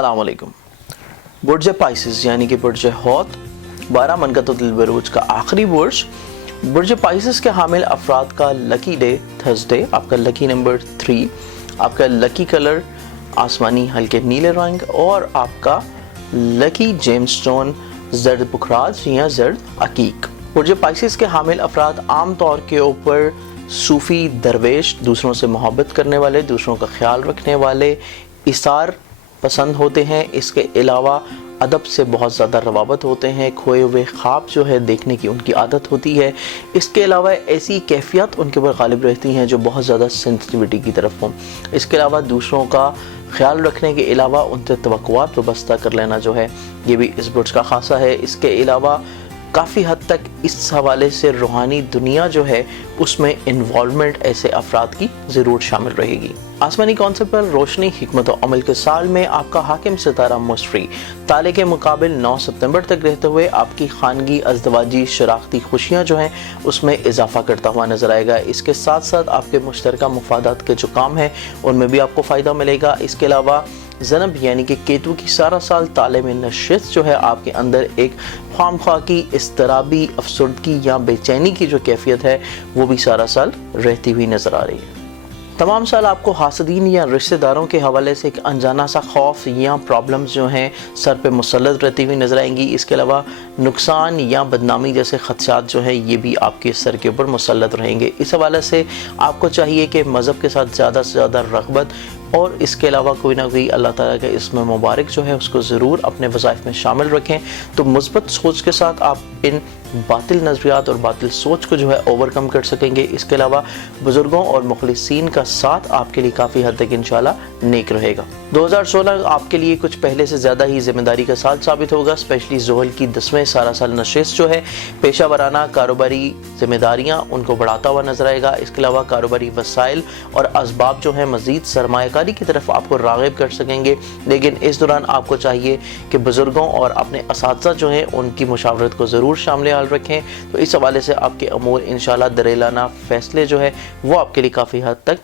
अस्सलाम वालेकुम। बुर्ज पाइसिस यानी कि बुर्ज हौत 12 मनकतुल बरूज का आखिरी बुर्ज। बुर्ज पाइसिस के हामिल अफराद का लकी डे थर्सडे, आपका लकी नंबर 3, आपका लकी कलर आसमानी हल्के नीले रंग और आपका लकी जेमस्टोन जर्द पुखराज या जर्द अकीक। बुर्ज पाइसिस के हामिल अफराद आम तौर के ऊपर सूफ़ी दरवेश, दूसरों से मोहब्बत करने वाले, दूसरों का ख्याल रखने वाले, इसार पसंद होते हैं। इसके अलावा अदब से बहुत ज़्यादा रवाबत होते हैं। खोए हुए ख्वाब जो है देखने की उनकी आदत होती है। इसके अलावा ऐसी कैफियत उनके ऊपर गालिब रहती हैं जो बहुत ज़्यादा सेंसिटिविटी की तरफ हों। इसके अलावा दूसरों का ख्याल रखने के अलावा उनसे तवक्कुआत वाबस्ता कर लेना जो है ये भी इस बुर्ज का खासा है। इसके अलावा काफ़ी हद तक इस हवाले से रूहानी दुनिया जो है उसमें इन्वॉल्वमेंट ऐसे अफराद की ज़रूर शामिल रहेगी। आसमानी कॉन्सेप्ट पर रोशनी हिकमत और अमल के साल में आपका हाकिम सितारा मुस्फ्री ताले के मुकाबिल 9 सितंबर तक रहते हुए आपकी खानगी अज़दवाजी शराख्ती खुशियाँ जो हैं उसमें इजाफा करता हुआ नजर आएगा। इसके साथ साथ आपके मुश्तरका मुफादात के जो काम हैं उनमें भी आपको फ़ायदा मिलेगा। इसके अलावा ज़नब यानी कि केतु की सारा साल ताले में नशिस्त जो है आपके अंदर एक ख्वामख्वाह की, इस्तराबी, अफसुर्दगी या बेचैनी की जो कैफियत है वो भी सारा साल रहती हुई नज़र आ रही है। तमाम साल आपको हासदीन या रिश्तेदारों के हवाले से एक अनजाना सा खौफ या प्रॉब्लम्स जो हैं सर पे मुसल्लत रहती हुई नज़र आएंगी। इसके अलावा नुकसान या बदनामी जैसे खदशात जो है ये भी आपके सर के ऊपर मुसल्लत रहेंगे। इस हवाले से आपको चाहिए कि मज़हब के साथ ज़्यादा से ज़्यादा रग़बत और इसके अलावा कोई ना कोई अल्लाह ताला के इसमें मुबारक जो है उसको ज़रूर अपने वज़ाइफ में शामिल रखें। तो मुस्बत सोच के साथ आप इन बातिल नज़रियात और बातिल सोच को जो है ओवरकम कर सकेंगे। इसके अलावा बुज़ुर्गों और मुखलिसीन का साथ आपके लिए काफ़ी हद तक इंशाल्लाह नेक रहेगा। 2016 आपके लिए कुछ पहले से ज़्यादा ही ज़िम्मेदारी का साल साबित होगा। स्पेशली ज़ोहल की 10वें सारा साल नशिस्त जो है पेशा वराना कारोबारी ज़िम्मेदारियाँ उनको बढ़ाता हुआ नजर आएगा। इसके अलावा कारोबारी वसाइल और असबाब जो है मज़ीद सरमायाकारी की तरफ आपको राग़िब कर सकेंगे। लेकिन इस दौरान आपको चाहिए कि बुज़ुर्गों और अपने असातिज़ा जो हैं उनकी मुशावरत को ज़रूर शामिल रखें। तो इस हवाले से आपके अमूर इंशाल्लाह दरेलाना फैसले जो है वो आपके लिए काफ़ी हद तक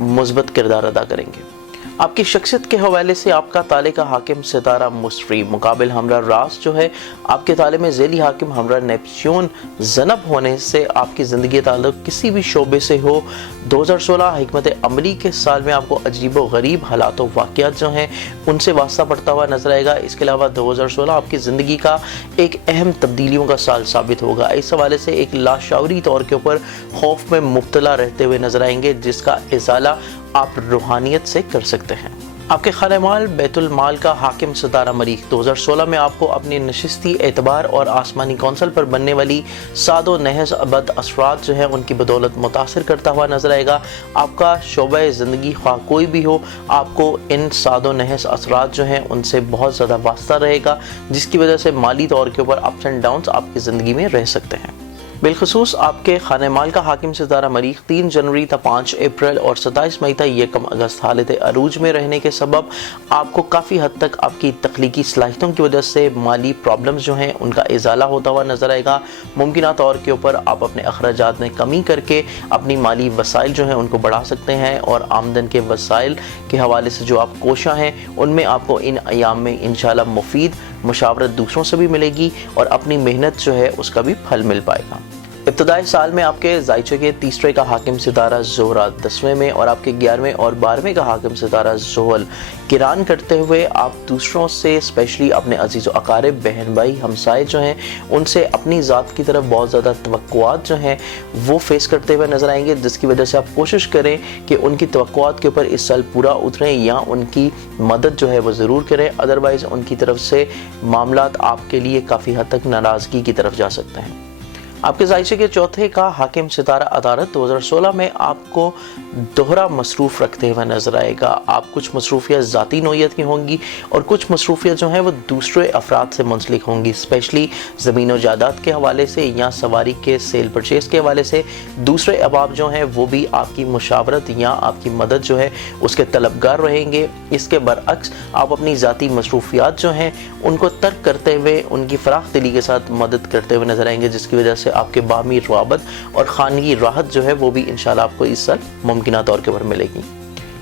मुस्बत किरदार अदा करेंगे। आपकी शख्सियत के हवाले से आपका ताले का हाकिम सितारा मुस्फ्री मुकाबिल हमरा रास जो है आपके ताले में ज़ेली हाकिम हमरा नेपच्यून ज़नब होने से आपकी ज़िंदगी ताल्लुक़ किसी भी शोबे से हो 2016 हिकमत अमली के साल में आपको अजीब व गरीब हालात व वाक़यात जो हैं उनसे वास्ता पड़ता हुआ नजर आएगा। इसके अलावा 2016 आपकी ज़िंदगी का एक अहम तब्दीलियों का साल साबित होगा। इस हवाले से एक लाशऊरी तौर के ऊपर खौफ में मुब्तला रहते हुए नजर आएंगे जिसका इज़ाला आप रूहानियत से कर सकते हैं। आपके खानेमाल बैतुल माल का हाकिम सितारा मरीख 2016 में आपको अपनी नशिस्ती एतबार और आसमानी कौंसल पर बनने वाली सादो नहज अबद असरात जो है उनकी बदौलत मुतासिर करता हुआ नजर आएगा। आपका शोबे ज़िंदगी ख्वाह कोई भी हो आपको इन सादो नहज असरात जो हैं उनसे बहुत ज़्यादा वास्ता रहेगा जिसकी वजह से माली तौर के ऊपर अप्स एंड डाउन्स आपकी ज़िंदगी में रह सकते हैं। बिलखसूस आपके खानेमाल का हाकिम सितारा मरीख 3 जनवरी तक 5 अप्रैल और 27 मई तक 1 अगस्त हालत अरूज में रहने के सबब आपको काफ़ी हद तक आपकी तख्लीकी सलाहियतों की वजह से माली प्रॉब्लम्स जो हैं उनका इजाला होता हुआ नजर आएगा। मुमकिन तौर के ऊपर आप अपने अखराजात में कमी करके अपनी माली वसाइल जो हैं उनको बढ़ा सकते हैं और आमदन के वसाइल के हवाले से जो आप कोशा हैं उनमें आपको इन अयाम में इंशाल्लाह मुफीद मुशावरत दूसरों से भी मिलेगी और अपनी मेहनत जो है उसका भी फल मिल पाएगा। इब्तदाई साल में आपके ज़ायचे के तीसरे का हाकिम सितारा ज़ोहरा 10वें में और आपके 11वें और 12वें का हाकिम सितारा ज़ोहल किरान करते हुए आप दूसरों से स्पेशली अपने अजीज़ व अकारिब बहन भाई हमसाए जो हैं उनसे अपनी ज़ात की तरफ बहुत ज़्यादा तवक्कुआत जो हैं वो फेस करते हुए नज़र आएंगे जिसकी वजह से आप कोशिश करें कि उनकी तवक्कुआत के ऊपर इस साल पूरा उतरें या उनकी मदद जो है वो ज़रूर करें। अदरवाइज़ उनकी तरफ से मामलात आपके लिए काफ़ी हद तक नाराज़गी की तरफ जा सकते हैं। आपके ज़ायचे के चौथे का हाकिम सितारा अदालत 2016 में आपको दोहरा मसरूफ़ रखते हुए नजर आएगा। आप कुछ मसरूफियात ज़ाती नौइयत की होंगी और कुछ मसरूफियात जो हैं वो दूसरे अफराद से मुंसलिक होंगी। स्पेशली ज़मीन व जायदाद के हवाले से या सवारी के सेल परचेज़ के हवाले से दूसरे अहबाब जो हैं वो भी आपकी मुशावरत या आपकी मदद जो है उसके तलबगार रहेंगे। इसके बरअक्स आप अपनी ज़ाती मसरूफियात जो हैं उनको तर्क करते हुए उनकी फराख दिली के साथ मदद करते हुए नजर आएंगे जिसकी वजह से आपके बामी रवाबत और खानगी राहत जो है वो भी इंशाल्लाह आपको इस साल मुमकिन तौर के ऊपर मिलेगी।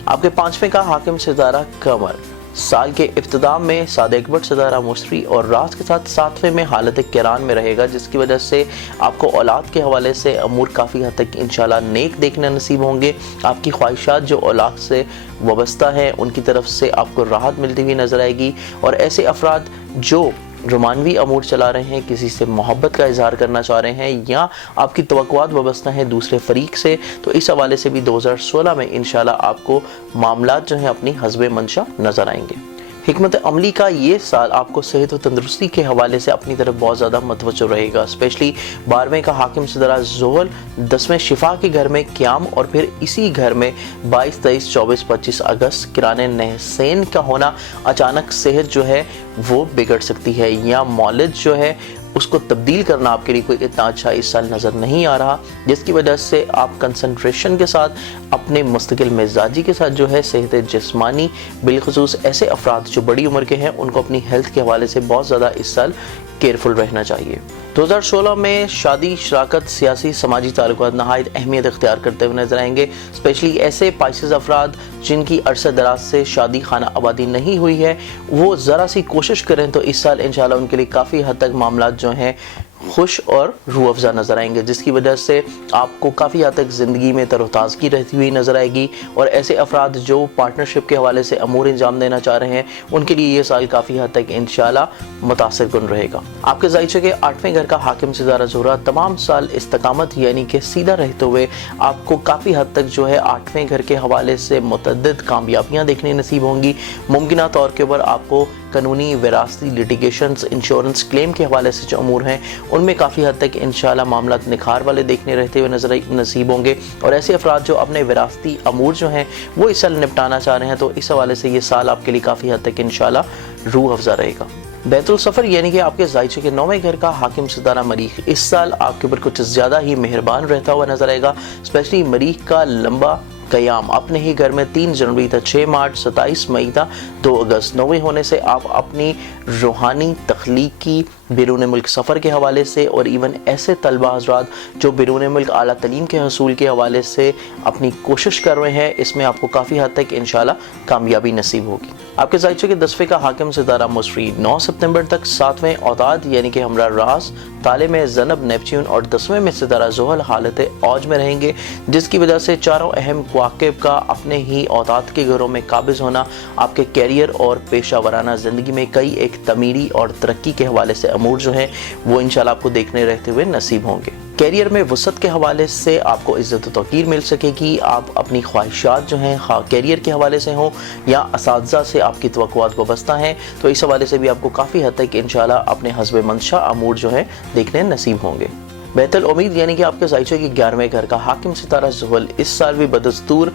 आपके 5वें का हाकिम सितारा कमर साल के इब्तिदा में साद अकबर सितारा मुशरी और राज के साथ 7वें में हालत किरान में रहेगा, जिसकी वजह से आपको औलाद के हवाले से अमूर काफ़ी हद तक इंशाल्लाह नेक देखने नसीब होंगे। आपकी ख्वाहिशात जो औलाद से वाबस्ता हैं उनकी तरफ से आपको राहत मिलती हुई नज़र आएगी। और ऐसे अफराद जो रोमानवी अमूर चला रहे हैं, किसी से मोहब्बत का इजहार करना चाह रहे हैं या आपकी तवक्कुआत वाबस्ता हैं दूसरे फरीक से, तो इस हवाले से भी 2016 में इंशाल्लाह आपको मामलात जो हैं अपनी हस्बे मंशा नज़र आएंगे। हिकमत अमली का ये साल आपको सेहत और तंदुरुस्ती के हवाले से अपनी तरफ बहुत ज़्यादा मतवज्जो रहेगा। स्पेशली 12वें का हाकिम सितारा ज़ुहल 10वें शिफा के घर में क़याम और फिर इसी घर में 22, 23, 24, 25 अगस्त किराने नहसैन का होना अचानक सेहत जो है वो बिगड़ सकती है या मौलिद जो है उसको तब्दील करना आपके लिए कोई इतना अच्छा इस साल नज़र नहीं आ रहा, जिसकी वजह से आप कंसंट्रेशन के साथ अपने मुस्तकिल मिजाजी के साथ जो है सेहत जिस्मानी बिलखुसूस ऐसे अफराद जो बड़ी उम्र के हैं उनको अपनी हेल्थ के हवाले से बहुत ज़्यादा इस साल केयरफुल रहना चाहिए। 2016 में शादी, शराकत, सियासी, समाजी ताल्लुकात नहायत अहमियत इख्तियार करते हुए नजर आएंगे। स्पेशली ऐसे पाइसेस अफराद जिनकी अरसे दराज से शादी खाना आबादी नहीं हुई है, वो ज़रा सी कोशिश करें तो इस साल इंशाल्लाह उनके लिए काफ़ी हद तक मामलात जो हैं खुश और रूह अफ़ज़ा नज़र आएंगे, जिसकी वजह से आपको काफ़ी हद तक ज़िंदगी में तरोताज़गी रहती हुई नज़र आएगी। और ऐसे अफराद जो पार्टनरशिप के हवाले से अमूर अंजाम देना चाह रहे हैं उनके लिए ये साल काफ़ी हद तक इंशाल्लाह मुतासिर कुन रहेगा। आपके ज़ाइचे के 8वें घर का हाकिम सितारा ज़ुहरा तमाम साल इस्तकामत यानी कि सीधा रहते हुए आपको काफ़ी हद तक जो है 8वें घर के हवाले से मुतअद्दिद कामयाबियाँ देखने नसीब होंगी। मुमकिन तौर के ऊपर आपको कानूनी, विरासती, लिटिगेशंस, इंश्योरेंस क्लेम के हवाले से जो अमूर हैं उनमें काफ़ी हद तक इंशाल्लाह मामलात निखार वाले देखने रहते हुए नसीब होंगे। और ऐसे अफराद जो अपने विरासती अमूर जो हैं वो इस साल निपटाना चाह रहे हैं तो इस हवाले से ये साल आपके लिए काफ़ी हद तक इंशाल्लाह रूह अफ़ज़ा रहेगा। बैतुल सफ़र यानी कि आपके ज़ाइचे के 9वें घर का हाकिम सितारा मरीख इस साल आपके ऊपर कुछ ज़्यादा ही मेहरबान रहता हुआ नजर आएगा। स्पेशली मरीख का लंबा क़याम अपने ही घर में 3 जनवरी था, 6 मार्च, 27 मई था, 2 अगस्त 9वें होने से आप अपनी रूहानी, तख्लीकी, बैरून मुल्क सफ़र के हवाले से और इवन ऐसे तलबा हज़रात जो बैरून मुल्क आला तलीम के हसूल के हवाले से अपनी कोशिश कर रहे हैं, इसमें आपको काफ़ी हद तक इंशाल्लाह कामयाबी नसीब होगी। आपके ज़ाइचे के 10वें का हाकिम सितारा मुशरी 9 सितंबर तक 7वें औताद यानी कि हमरा रास, ताले में ज़नब, नेपच्यून और 10वें में सितारा ज़ुहल हालत औज में रहेंगे, जिसकी वजह से चारों अहम कवाकिब का अपने ही औताद के घरों में काबिज होना आपके कैरियर और पेशा वराना ज़िंदगी में कई एक तमीरी और तरक्की के हवाले से अमूर जो हैं वो इंशाल्लाह आपको देखने रहते हुए नसीब होंगे। कैरियर में वसअत के हवाले से आपको इज़्ज़त व तौक़ीर मिल सकेगी। आप अपनी ख्वाहिशात जो हैं कैरियर के हवाले से हों या असातिज़ा से आपकी तवक्कुआत वाबस्ता हैं तो इस हवाले से भी आपको काफ़ी हद तक इंशाल्लाह अपने हस्बे मंशा अमूर जो हैं देखने नसीब होंगे। बेहतर उम्मीद यानी कि आपके ज़ाइचे के 11वें घर का हाकिम सितारा ज़ुहल इस साल भी बदस्तूर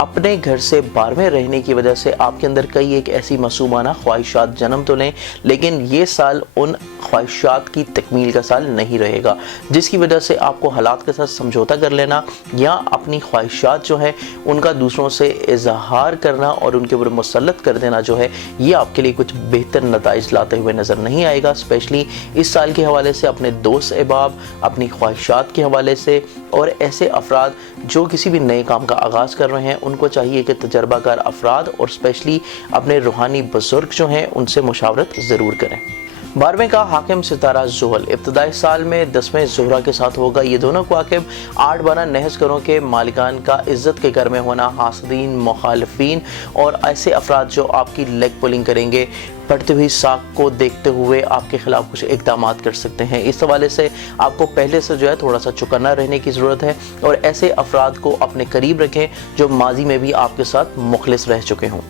अपने घर से 12वें रहने की वजह से आपके अंदर कई एक ऐसी मासूमाना ख्वाहिशात जन्म तो लें, लेकिन ये साल उन ख्वाहिशात की तकमील का साल नहीं रहेगा, जिसकी वजह से आपको हालात के साथ समझौता कर लेना या अपनी ख्वाहिशात जो हैं उनका दूसरों से इजहार करना और उनके ऊपर मुसल्लत कर देना जो है ये आपके लिए कुछ बेहतर नताइज लाते हुए नज़र नहीं आएगा। स्पेशली इस साल के हवाले से अपने दोस्त अहबाब, अपनी ख्वाहिशात के हवाले से और ऐसे अफराद जो किसी भी नए काम का आगाज़ कर रहे हैं उनको चाहिए कि तजर्बाकार अफराद और स्पेशली अपने रूहानी बुजुर्ग जो हैं उनसे मुशावरत ज़रूर करें। 12वें का हाकिम सितारा ज़ुहल इब्तदाई साल में 10वें ज़ुहरा के साथ होगा। ये दोनों कवाकिब 8-12 नहज घरों के मालिकान का इज़्ज़त के घर में होना, हासदीन, मुखालिफीन और ऐसे अफराद जो आपकी लेग पुलिंग करेंगे, बढ़ती हुई साख को देखते हुए आपके खिलाफ कुछ इक़दामात कर सकते हैं। इस हवाले से आपको पहले से जो है थोड़ा सा चौकन्ना रहने की ज़रूरत है और ऐसे अफराद को अपने करीब रखें जो माजी में भी आपके साथ मुखलिस रह चुके हों।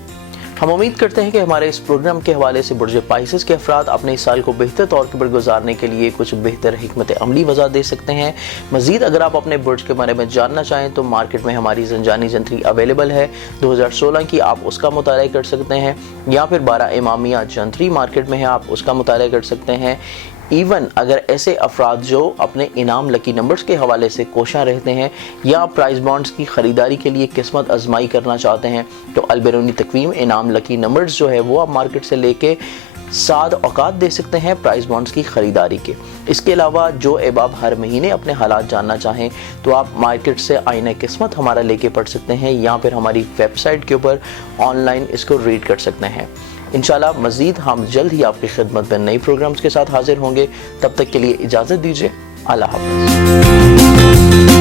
हम उम्मीद करते हैं कि हमारे इस प्रोग्राम के हवाले से बुर्ज पाइसेस के अफराद अपने इस साल को बेहतर तौर पर गुजारने के लिए कुछ बेहतर हिकमत अमली वज़ा दे सकते हैं। मज़ीद अगर आप अपने बुर्ज के बारे में जानना चाहें तो मार्केट में हमारी ज़ंजानी जंतरी अवेलेबल है 2016 की, आप उसका मुताला कर सकते हैं, या फिर 12 इमामिया जंतरी मार्केट में है, आप उसका मुताला कर सकते हैं। इवन अगर ऐसे अफराद जो अपने इनाम लकी नंबर्स के हवाले से कोशां रहते हैं या प्राइस बॉन्ड्स की ख़रीदारी के लिए किस्मत आजमाई करना चाहते हैं तो अलबेरूनी तकवीम इनाम लकी नंबर्स जो है वो आप मार्केट से लेके 7 औकात दे सकते हैं प्राइस बॉन्ड्स की ख़रीदारी के। इसके अलावा जो अहबाब हर महीने अपने हालात जानना चाहें तो आप मार्केट से आईना किस्मत हमारा लेके पढ़ सकते हैं या फिर हमारी वेबसाइट के ऊपर ऑनलाइन इसको रीड कर सकते हैं। انشاءاللہ مزید ہم جلد ہی آپ کی خدمت میں نئی پروگرامز کے ساتھ حاضر ہوں گے. تب تک کے لیے اجازت دیجیے. اللہ حافظ.